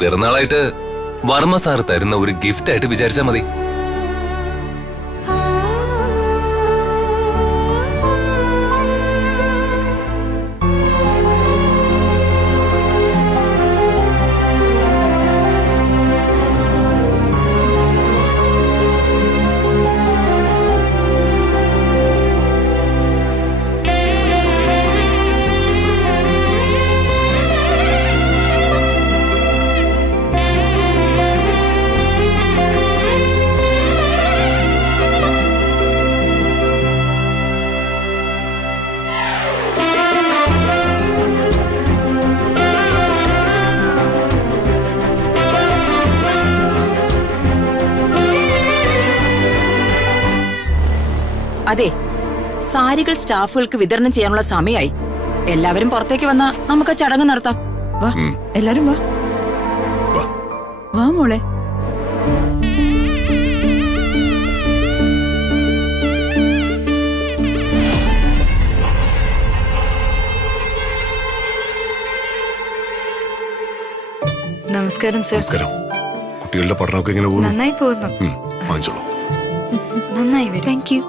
പിറന്നാളായിട്ട് Varma sir തരുന്ന ഒരു gift ആയിട്ട് വിചാരിച്ചാ മതി. അതെ, സാരികൾ സ്റ്റാഫുകൾക്ക് വിതരണം ചെയ്യാനുള്ള സമയമായി. എല്ലാവരും പുറത്തേക്ക് വന്നാ നമുക്ക് ചടങ്ങ് നടത്താം. വാ, എല്ലാരും വാ. വാ മോളെ. നമസ്കാരം സർ. നമസ്കാരം. കുട്ടികളുടെ പഠനമൊക്കെ എങ്ങനെ പോകുന്നു? നന്നായി പോകുന്നു. വാങ്ങിച്ചോളൂ. നന്നായി വരും. Thank you.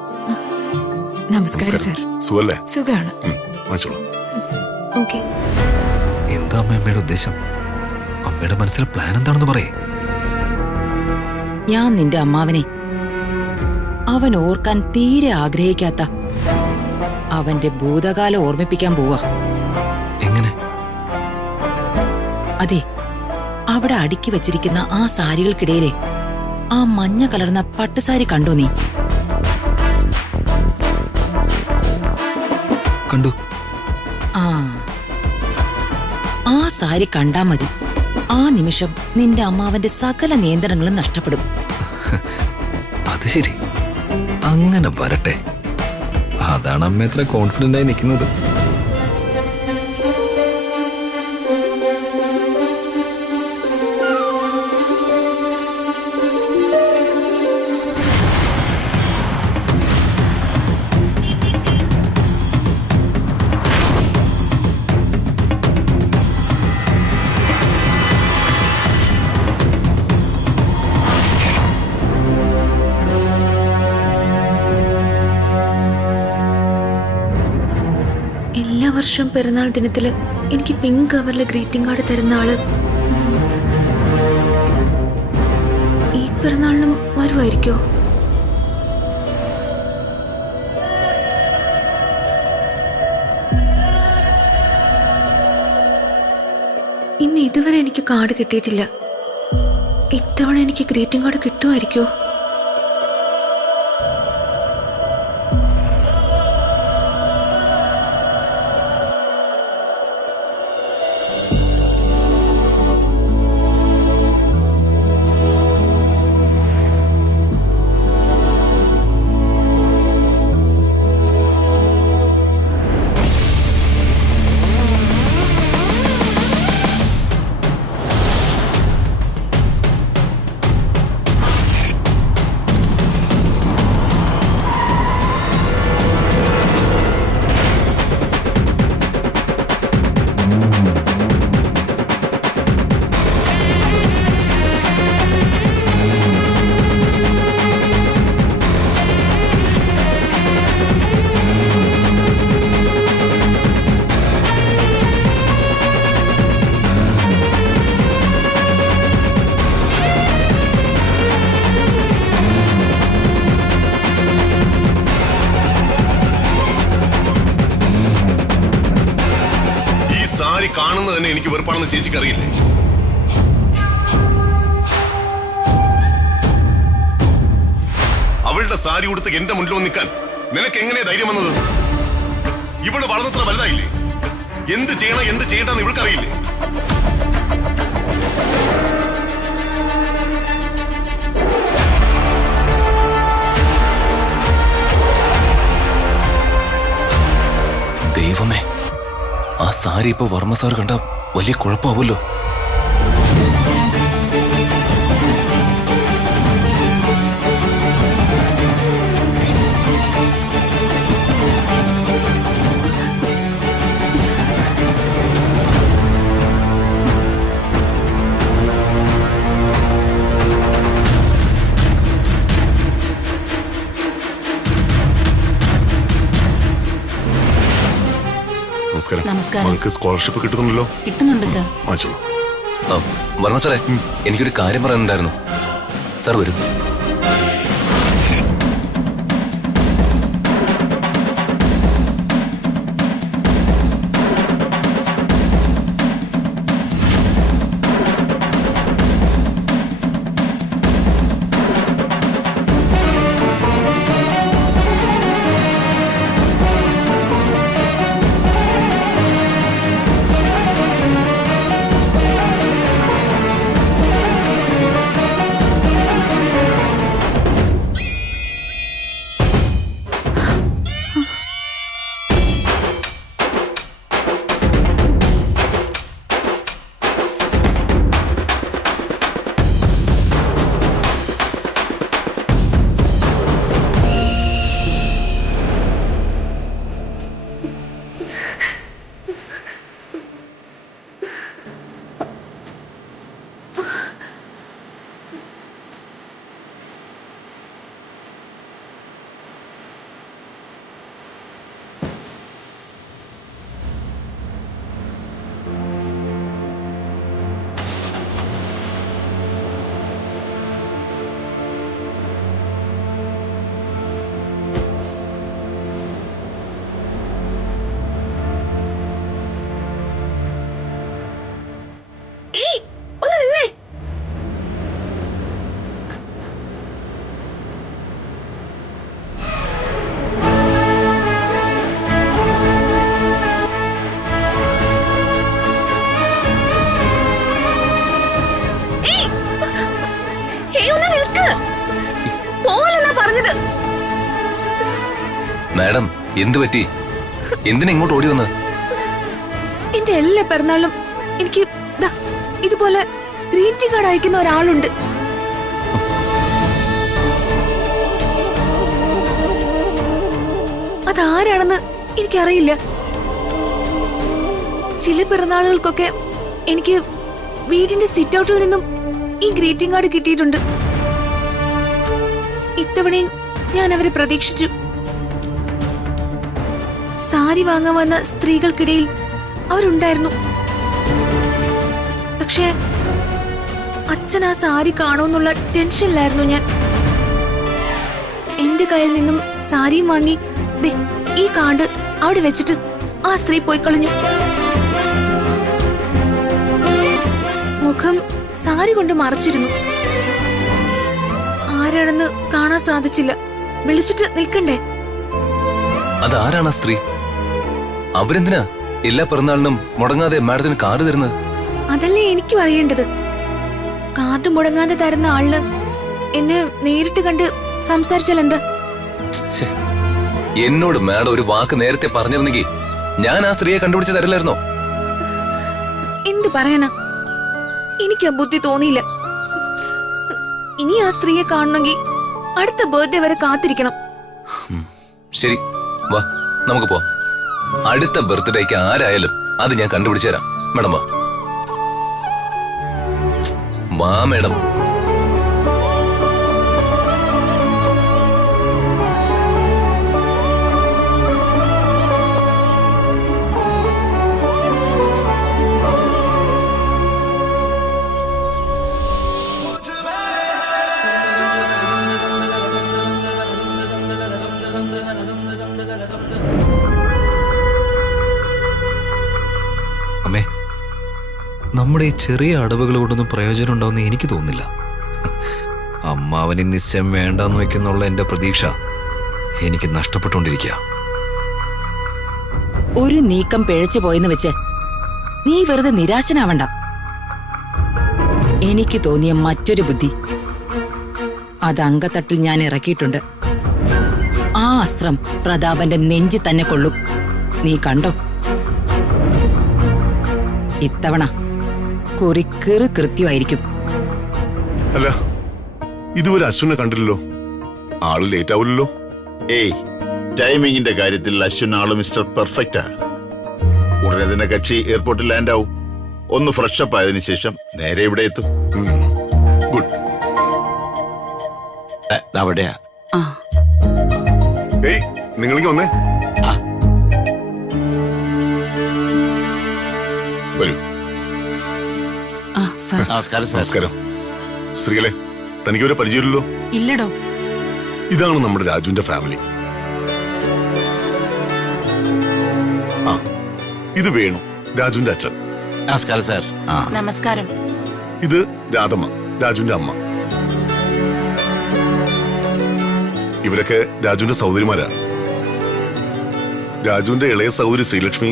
നമസ്കാരം സർ. സുഖല്ലേ? സുഖാണ്. വാങ്ങിച്ചോളൂ. ഓക്കെ. എന്താ അമ്മയുടെ ഉദ്ദേശം? അമ്മയുടെ മനസ്സിലെ പ്ലാൻ എന്താണെന്ന് പറയേ. ഞാൻ നിന്റെ അമ്മാവനെ അവൻ ഓർക്കാൻ തീരെ ആഗ്രഹിക്കാത്ത അവന്റെ ഭൂതകാലം ഓർമ്മിപ്പിക്കാൻ പോവാ. എങ്ങനെ? അതെ, അവിടെ അടുക്കി വെച്ചിരിക്കുന്ന ആ സാരികൾക്കിടയിലെ ആ മഞ്ഞ കലർന്ന പട്ടുസാരി കണ്ടോ നീ? കണ്ടു. ആ സാരി കണ്ടാ മതി, ആ നിമിഷം നിന്റെ അമ്മാവന്റെ സകല നിയന്ത്രണങ്ങളും നഷ്ടപ്പെടും. അത് ശരി, അങ്ങനെ വരട്ടെ. അതാണ് അമ്മ എത്ര കോൺഫിഡന്റ് ആയി നിൽക്കുന്നത്. എല്ലാ വർഷവും പിറന്നാൾ ദിനത്തില് എനിക്ക് പിങ്ക് കവറില് ഗ്രീറ്റിംഗ് കാർഡ് തരുന്ന ആള് ഈ പിറന്നാളിനും വരുമായിരിക്കോ? ഇന്ന് ഇതുവരെ എനിക്ക് കാർഡ് കിട്ടിയിട്ടില്ല. ഇത്തവണ എനിക്ക് ഗ്രീറ്റിംഗ് കാർഡ് കിട്ടുമായിരിക്കോ? കാണുന്നത് തന്നെ എനിക്ക് വെറുപ്പാണെന്ന് ചേച്ചിക്ക് അറിയില്ലേ? അവളുടെ സാരി ഉടുത്ത് എന്റെ മുന്നിൽ നിൽക്കാൻ നിനക്ക് എങ്ങനെയാ ധൈര്യം വന്നത്? ഇവള് വളർന്നത്ര വലുതായില്ലേ? എന്ത് ചെയ്യണം എന്ത് ചെയ്യണ്ടെന്ന് ഇവൾക്കറിയില്ലേ? ദൈവമേ, ആ സാരി ഇപ്പൊ വർമ്മ സാർ കണ്ട വലിയ കുഴപ്പമാവുമല്ലോ. നമസ്കാരം. നമസ്കാരം. നമുക്ക് സ്കോളർഷിപ്പ് കിട്ടുന്നുണ്ടല്ലോ. കിട്ടുന്നുണ്ട് സർ. വാങ്ങിച്ചോളൂ. ആ വർമ്മ സാറേ, എനിക്കൊരു കാര്യം പറയാനുണ്ടായിരുന്നു. സാർ വരൂ. മാഡം, എന്തു പറ്റി? എന്തിനാ ഇങ്ങോട്ട് ഓടി വന്നത്? എന്റെ എല്ലാ പിറന്നാളും എനിക്ക് ഇതുപോലെ ഗ്രീറ്റിംഗ് കാർഡ് അയക്കുന്ന ഒരാളുണ്ട്. അതാരാണെന്ന് എനിക്കറിയില്ല. ചില പിറന്നാളുകൾക്കൊക്കെ എനിക്ക് വീടിന്റെ സിറ്റ് ഔട്ടിൽ നിന്നും ഈ ഗ്രീറ്റിംഗ് കാർഡ് കിട്ടിയിട്ടുണ്ട്. ഇത്തവണയും ഞാൻ അവരെ പ്രതീക്ഷിച്ചു. സാരി വാങ്ങാൻ വന്ന സ്ത്രീകൾക്കിടയിൽ അവരുണ്ടായിരുന്നു. പക്ഷേ അച്ഛൻ ആ സാരി കാണുമെന്നുള്ള ടെൻഷനിലായിരുന്നു ഞാൻ. എന്റെ കയ്യിൽ നിന്നും സാരിയും വാങ്ങി ഈ കാർഡ് അവിടെ വെച്ചിട്ട് ആ സ്ത്രീ പോയി കളഞ്ഞു. മുഖം സാരി കൊണ്ട് മറച്ചിരുന്നു. ആരാണെന്ന് കാണാൻ സാധിച്ചില്ല. വിളിച്ചിട്ട് നിൽക്കണ്ടേ? അതാരാണ് ആ സ്ത്രീ? അവരെന്തിനാ എല്ലാ പിറന്നാളിനും മുടങ്ങാതെ മാഡത്തിന് കാർഡ് തരുന്നത്? അതല്ലേ എനിക്കും അറിയേണ്ടത്. കാർഡ് മുടങ്ങാതെ തരുന്ന ആളിന് എന്നെ നേരിട്ട് കണ്ട് സംസാരിച്ചാൽ എന്താ? എന്നോട് മാഡം ഒരു വാക്ക് നേരത്തെ പറഞ്ഞിരുന്നെങ്കിൽ ഞാൻ ആ സ്ത്രീയെ കണ്ടുപിടിച്ച് തരില്ലായിരുന്നോ? എന്ത് പറയാനാ, എനിക്ക് ആ ബുദ്ധി തോന്നിയില്ല. ഇനി ആ സ്ത്രീയെ കാണണമെങ്കിൽ അടുത്ത ബർത്ത്ഡേ വരെ കാത്തിരിക്കണം. ശരി, വാ നമുക്ക് പോവാം. അടുത്ത ബർത്ത്ഡേക്ക് ആരായാലും അത് ഞാൻ കണ്ടുപിടിച്ചു തരാം. മാഡം വാ. വാ മാഡം. അമ്മേ, നമ്മുടെ ഈ ചെറിയ അടവുകൾ കൊണ്ടൊന്നും പ്രയോജനം ഉണ്ടാവുമെന്ന് എനിക്ക് തോന്നുന്നില്ല. അമ്മാവന് നിശ്ചയം വേണ്ടെന്ന് വെക്കുന്നുള്ള എന്റെ പ്രതീക്ഷ എനിക്ക് നഷ്ടപ്പെട്ടുകൊണ്ടിരിക്കുക. ഒരു നീക്കം പിഴച്ചു പോയെന്ന് വെച്ച് നീ വെറുതെ നിരാശനാവണ്ട. എനിക്ക് തോന്നിയ മറ്റൊരു ബുദ്ധി അത് അങ്കത്തട്ടിൽ ഞാൻ ഇറക്കിയിട്ടുണ്ട്. ആ അസ്ത്രം പ്രതാപന്റെ നെഞ്ചി തന്നെ കൊള്ളും. നീ കണ്ടോ? ഇത്തവണ കുറിക്കേറ് കൃത്യമായിരിക്കും. അല്ല, ഇതുവരെ അശ്വിനെ കണ്ടില്ലല്ലോ. ആള് ലേറ്റ് ആവില്ലല്ലോ. ഏയ്, ടൈമിങ്ങിന്റെ കാര്യത്തിൽ അശ്വിൻ ആള് മിസ്റ്റർ പെർഫെക്റ്റാ. ഉടനെ തന്നെ കക്ഷി എയർപോർട്ടിൽ ലാൻഡ് ആവും. ഒന്ന് ഫ്രഷപ്പ് ആയതിനു ശേഷം നേരെ ഇവിടെ എത്തും. ഗുഡ്. അവിടെയാ. ഏയ്, നിങ്ങളിങ്ങ് വന്നേ. വരൂ. ആ സാർ നമസ്കാരം സാർ. നമസ്കാരം. ശ്രീകളെ, തനിക്കൊരു പരിചയമില്ലല്ലോ. ഇല്ലടോ. ഇതാണ് നമ്മുടെ രാജുവിന്റെ ഫാമിലി. ആ, ഇത് വേണു, രാജുവിന്റെ അച്ഛൻ. നമസ്കാരം സാർ. നമസ്കാരം. ഇത് രാധമ്മ, രാജുവിന്റെ അമ്മ. ഇവരൊക്കെ രാജുവിന്റെ സഹോദരിമാരാ. രാജുവിന്റെ ഇളയ സഹോദരി ശ്രീലക്ഷ്മി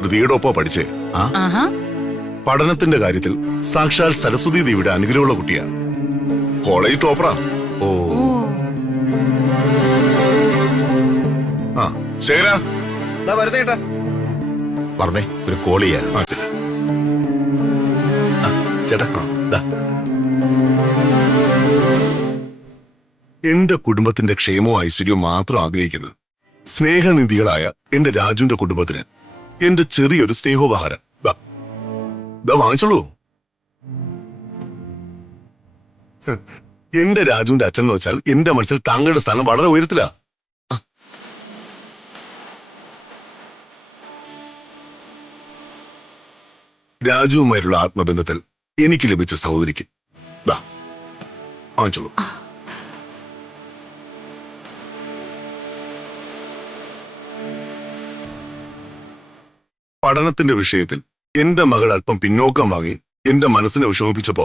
ഹൃദയയുടെ ഒപ്പം പഠിച്ചേ. ആഹാ. പഠനത്തിന്റെ കാര്യത്തിൽ സാക്ഷാൽ സരസ്വതി ദേവിയുടെ അനുഗ്രഹമുള്ള കുട്ടിയാ. കോളേജ് ടോപ്പറാ. ഓ ഓ. ആ, ശേഖരാ. വരുന്നേട്ടാ. പറഞ്ഞേ, ഒരു കോൾ ചെയ്യാൻ. ആ, ശരി. ആ, ചേട്ടാ, ദാ. എന്റെ കുടുംബത്തിന്റെ ക്ഷേമവും ഐശ്വര്യവും മാത്രം ആഗ്രഹിക്കുന്നത് സ്നേഹനിധികളായ എന്റെ രാജുവിന്റെ കുടുംബത്തിന് എന്റെ ചെറിയൊരു സ്നേഹോപഹാരം ദാ വാങ്ങിച്ചോളൂ. എന്റെ രാജുവിന്റെ അച്ഛൻ എന്ന് വെച്ചാൽ എന്റെ മനസ്സിൽ താങ്കളുടെ സ്ഥാനം വളരെ ഉയരത്തിലാ. രാജുവുമായിട്ടുള്ള ആത്മബന്ധത്തിൽ എനിക്ക് ലഭിച്ച സഹോദരിക്ക് ദാ വാങ്ങിച്ചോളൂ. പഠനത്തിന്റെ വിഷയത്തിൽ എന്റെ മകൾ അല്പം പിന്നോക്കം വാങ്ങി എന്റെ മനസ്സിനെ വിഷമിപ്പിച്ചപ്പോ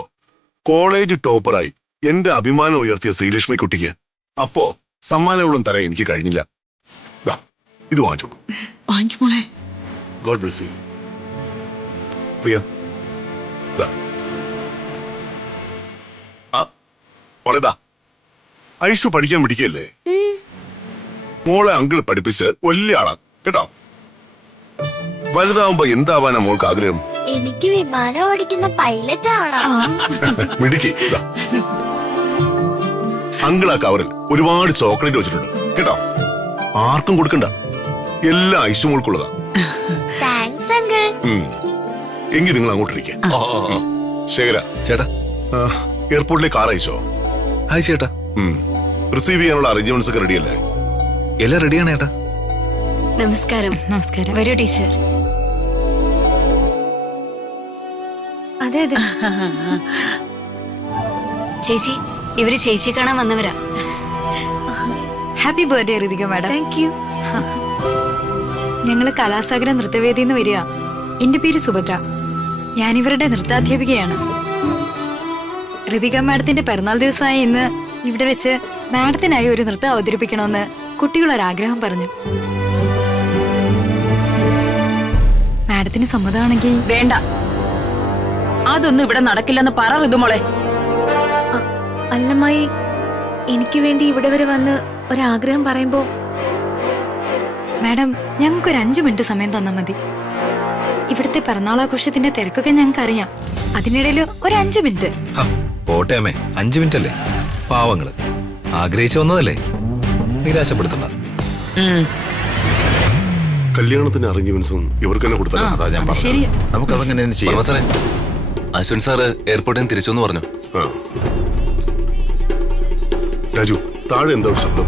കോളേജ് ടോപ്പറായി എന്റെ അഭിമാനം ഉയർത്തിയ ശ്രീലക്ഷ്മി കുട്ടിക്ക് അപ്പോ സമ്മാനങ്ങളും തരാൻ എനിക്ക് കഴിഞ്ഞില്ല. ദാ, ഇത് വാങ്ങിച്ചോളൂ. വാങ്ങിക്കുമോളെ. God bless you. പ്രിയ, ദാ. ആ, മോളെ ദാ. ഐഷു പഠിക്കാൻ പിടിക്കല്ലേ? മോളെ അങ്കിൾ പഠിപ്പിച്ച് വലിയ ആളാ കേട്ടോ. വലുതാവുമ്പോ എന്താവാനാ മോൾക്ക് ആഗ്രഹം? എനിക്ക് വിമാനം ഓടിക്കുന്ന പൈലറ്റ് ആവണം. മിടുക്കി. അങ്കിൾ ആ കവറിൽ ഒരുപാട് ചോക്ലേറ്റ് വെച്ചിട്ടുണ്ട് കേട്ടോ. ആർക്കും കൊടുക്കണ്ട, എല്ലാം ഐഷു മോൾക്കുള്ളതാ. Thanks uncle. എങ്കിൽ നിങ്ങൾ അങ്ങോട്ടിരിക്കെ. ശേഖര ചേട്ടാ. എയർപോർട്ടിലേക്ക് കാർ അയച്ചോ? ഹായ് ചേട്ടാ. റിസീവ് ചെയ്യാനുള്ള അറേഞ്ച്മെന്റ്സ് ഒക്കെ റെഡിയല്ലേ? എല്ലാം റെഡിയാണ് ചേട്ടാ. നമസ്കാരം. നമസ്കാരം. വരൂ ടീച്ചർ. അതെ അതെ. ചേച്ചി, ഇവര് ചേച്ചി കാണാൻ വന്നവരാ. Happy birthday Ritika madam. Thank you. ഞങ്ങള് കലാസാഗര നൃത്തവേദിന്ന് വരിക. എന്റെ പേര് സുഭദ്ര. ഞാനിവരുടെ നൃത്താധ്യാപികയാണ്. ഋതിക മാഡത്തിന്റെ പിറന്നാൾ ദിവസമായ ഇന്ന് ഇവിടെ വെച്ച് മാഡത്തിനായി ഒരു നൃത്തം അവതരിപ്പിക്കണമെന്ന് കുട്ടികളൊരാഗ്രഹം പറഞ്ഞു. മാഡത്തിന് സമ്മതമാണെങ്കിൽ. വേണ്ട, അതൊന്നും ഇവിടെ നടക്കില്ലെന്ന് പറ ഋതുമോളെ. അല്ലമ്മായി, എനിക്ക് വേണ്ടി ഇവിടെ വരെ വന്ന് ഒരാഗ്രഹം പറയുമ്പോ. മാഡം, ഞങ്ങൾക്കൊരു 5 മിനിറ്റ് സമയം തന്നാൽ മതി. ഇവിടുത്തെ പിറന്നാളാഘോഷത്തിന്റെ തിരക്കൊക്കെ ഞങ്ങൾക്ക് അറിയാം. അതിനിടയിൽ ഒരു 5 മിനിറ്റ്. പോട്ടെ അമ്മേ, 5 മിനിറ്റ് അല്ലേ? പാവങ്ങള് ആഗ്രഹിച്ചു വന്നതല്ലേ, നിരാശപ്പെടുത്തണ്ട. കല്യാണത്തിന്റെ അറേഞ്ച്മെന്റ്സും ഇവർക്ക് തന്നെ കൊടുത്താലോ? അതാ ഞാൻ പറഞ്ഞത്. നമുക്കതങ്ങനെ തന്നെ ചെയ്യാം. സാറേ, അശ്വിൻ സാറ് എയർപോർട്ടിൽ നിന്ന് തിരിച്ചു എന്ന് പറഞ്ഞു. ആ. രാജു, താഴെ എന്താ ഒരു ശബ്ദം?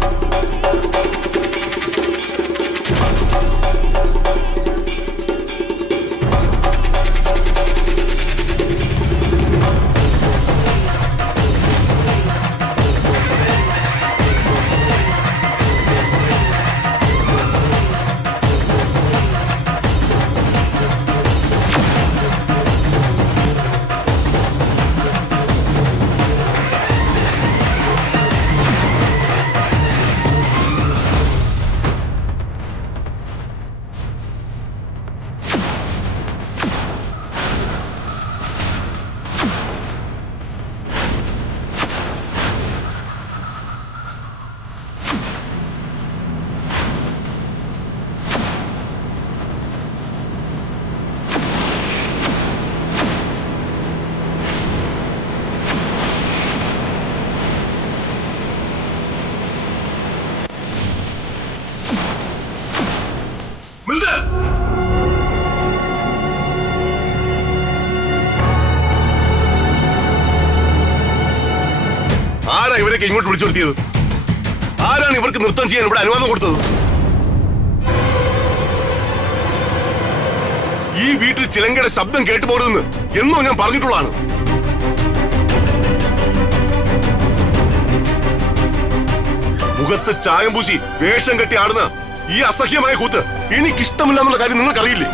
ആരാ ഇവരൊക്കെ ഇങ്ങോട്ട് വിളിച്ചു വരുത്തിയത്? ആരാണ് ഇവർക്ക് നൃത്തം ചെയ്യാൻ ഇവിടെ അനുവാദം കൊടുത്തത്? ഈ വീട്ടിൽ ചിലങ്കയുടെ ശബ്ദം കേട്ടു പോരുതെന്ന് എന്നോ ഞാൻ പറഞ്ഞിട്ടുള്ളതാണ്. മുഖത്ത് ചായം പൂശി വേഷം കെട്ടി ആടുന്ന ഈ അസഹ്യമായ കൂത്ത് എനിക്കിഷ്ടമില്ല എന്നുള്ള കാര്യം നിങ്ങൾക്കറിയില്ലേ?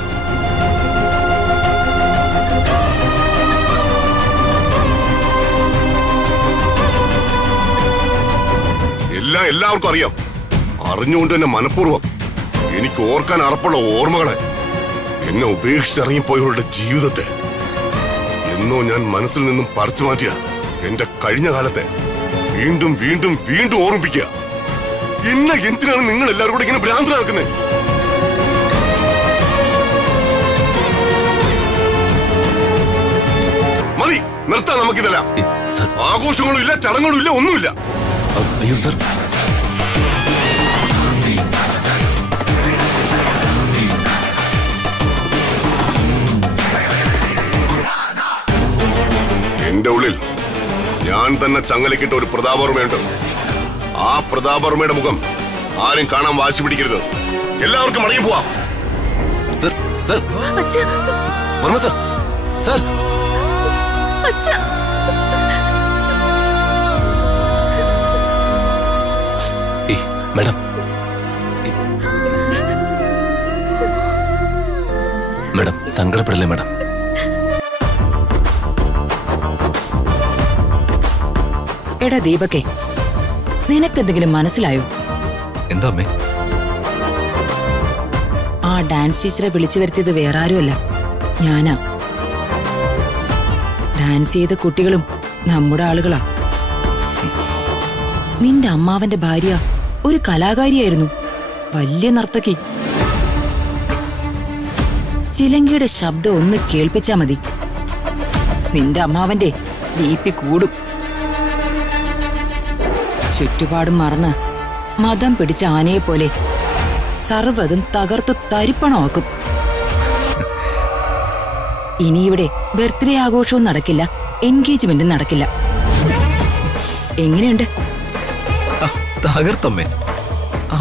എല്ലാവർക്കും അറിയാം. അറിഞ്ഞുകൊണ്ട് തന്നെ മനഃപൂർവ്വം എനിക്ക് ഓർക്കാൻ അറപ്പുള്ള ഓർമ്മകളെ, എന്നെ ഉപേക്ഷിച്ചിറങ്ങിപ്പോയവരുടെ ജീവിതത്തെ എന്നോ ഞാൻ മനസ്സിൽ നിന്നും പറിച്ചു മാറ്റിയ എന്റെ കഴിഞ്ഞ കാലത്തെ വീണ്ടും വീണ്ടും വീണ്ടും ഓർമ്മിപ്പിക്കുക. എന്നെ എന്തിനാണ് നിങ്ങൾ എല്ലാവരും കൂടെ ഇങ്ങനെ ഭ്രാന്തനാക്കുന്നത്? മതി, നിർത്താം നമുക്കിതെല്ലാം. ആഘോഷങ്ങളും ഇല്ല, ചടങ്ങുകളും ഇല്ല, ഒന്നുമില്ല. അയ്യോ സർ, എന്റെ ഉള്ളിൽ ഞാൻ തന്നെ ചങ്ങലക്കിട്ട ഒരു പ്രതാപവർമ്മയുണ്ട്. ആ പ്രതാപവർമ്മയുടെ മുഖം ആരും കാണാൻ വാശി പിടിക്കരുത്. എല്ലാവർക്കും മടങ്ങി പോവാം. സർ, സർ, അച്ഛാ, വർമ്മ സർ, സർ. അച്ഛാ. മാഡം, മാഡം സങ്കടപ്പെടല്ലേ മാഡം. എടാ ദീപകേ, നിനക്കെന്തെങ്കിലും മനസ്സിലായോ? എന്താ അമ്മേ? ആ ഡാൻസ് ടീച്ചറെ വിളിച്ചു വരുത്തിയത് വേറെ ആരുമല്ല, ഞാനാ. ഡാൻസ് ചെയ്ത കുട്ടികളും നമ്മുടെ ആളുകളാ. നിന്റെ അമ്മാവന്റെ ഭാര്യ ഒരു കലാകാരിയായിരുന്നു, വലിയ നർത്തകി. ചിലങ്കയുടെ ശബ്ദം ഒന്ന് കേൾപ്പിച്ചാ മതി, നിന്റെ അമ്മാവന്റെ BP കൂടും. ചുറ്റുപാടും മറന്ന് മതം പിടിച്ച ആനയെ പോലെ സർവ്വതും തകർത്ത് തരിപ്പണമാക്കും. ഇനിയിവിടെ ബർത്ത്ഡേ ആഘോഷവും നടക്കില്ല, എൻഗേജ്മെന്റും നടക്കില്ല. എങ്ങനെയുണ്ട്? തകർത്തമ്മേ,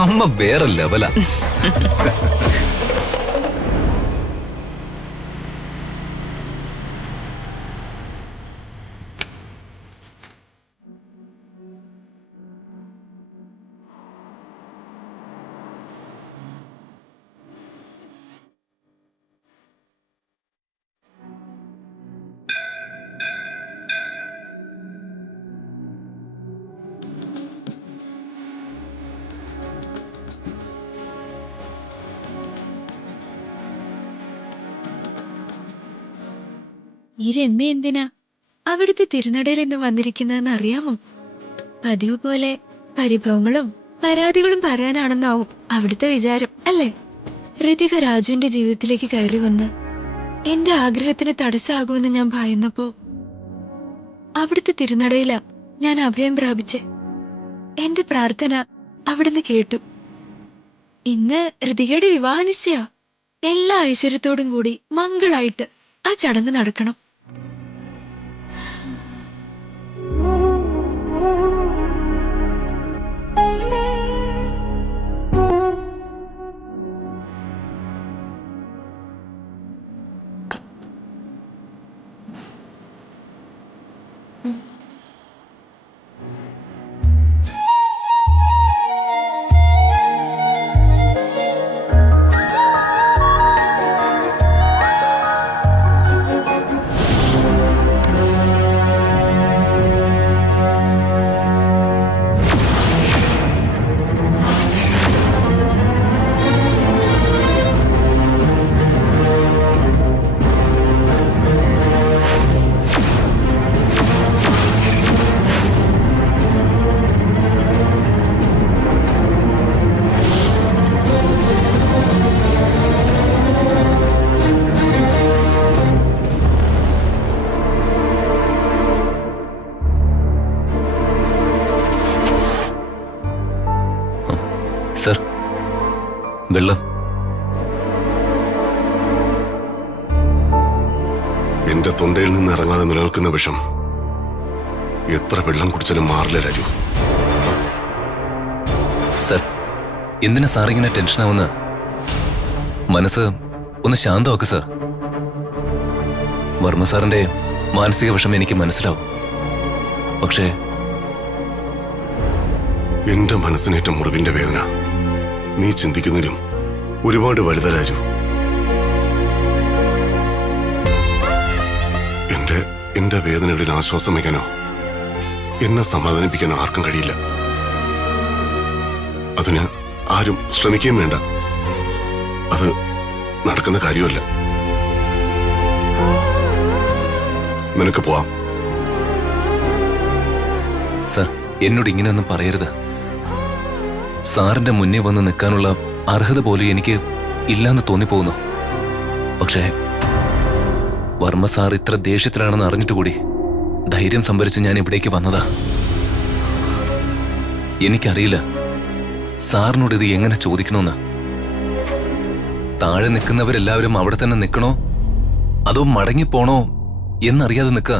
അമ്മ വേറെ ലെവല. ഈ രമ്യ എന്തിനാ അവിടുത്തെ തിരുനടയിൽ ഇന്ന് വന്നിരിക്കുന്നതെന്ന് അറിയാമോ? പതിവ് പോലെ പരിഭവങ്ങളും പരാതികളും പറയാനാണെന്നാവും അവിടുത്തെ വിചാരം, അല്ലേ? ഋതിക രാജുവിന്റെ ജീവിതത്തിലേക്ക് കയറി വന്ന് എന്റെ ആഗ്രഹത്തിന് തടസ്സമാകുമെന്ന് ഞാൻ ഭയന്നപ്പോ അവിടുത്തെ തിരുനടയിലാ ഞാൻ അഭയം പ്രാപിച്ചേ. എന്റെ പ്രാർത്ഥന അവിടുന്ന് കേട്ടു. ഇന്ന് ഋതികയുടെ വിവാഹ നിശ്ചയ. എല്ലാ ഐശ്വര്യത്തോടും കൂടി മംഗളായിട്ട് ആ ചടങ്ങ് നടക്കണം. സർ, വെള്ളം. എന്റെ തൊണ്ടയിൽ നിന്ന് ഇറങ്ങാതെ നിലനിൽക്കുന്ന വിഷം എത്ര വെള്ളം കുടിച്ചാലും മാറില്ല രാജു. സർ, എന്തിനാ സാർ ഇങ്ങനെ ടെൻഷനാവുന്ന? മനസ്സ് ഒന്ന് ശാന്തമാക്ക് സർ. വർമ്മ സാറിന്റെ മാനസിക വിഷമം എനിക്ക് മനസ്സിലാവും. പക്ഷേ എന്റെ മനസ്സിനേറ്റ മുറിവിന്റെ വേദന നീ ചിന്തിക്കുന്നതിലും ഒരുപാട് വലുതാ രാജു. എന്റെ വേദനകളിൽ ആശ്വാസം വയ്ക്കാനോ എന്നെ സമാധാനിപ്പിക്കാനോ ആർക്കും കഴിയില്ല. അതിന് ആരും ശ്രമിക്കുകയും വേണ്ട. അത് നടക്കുന്ന കാര്യമല്ല. നിനക്ക് പോവാം. സർ, എന്നോട് ഇങ്ങനെയൊന്നും പറയരുത്. സാറിന്റെ മുന്നിൽ വന്ന് നിൽക്കാനുള്ള അർഹത പോലും എനിക്ക് ഇല്ലാന്ന് തോന്നിപ്പോകുന്നു. പക്ഷേ വർമ്മ സാർ ഇത്ര ദേഷ്യത്തിലാണെന്ന് അറിഞ്ഞിട്ട് കൂടി ധൈര്യം സംഭരിച്ച് ഞാൻ ഇവിടേക്ക് വന്നതാ. എനിക്കറിയില്ല സാറിനോട് ഇത് എങ്ങനെ ചോദിക്കണമെന്ന്. താഴെ നിൽക്കുന്നവരെല്ലാവരും അവിടെ തന്നെ നിൽക്കണോ അതോ മടങ്ങിപ്പോണോ എന്നറിയാതെ നിൽക്കുക.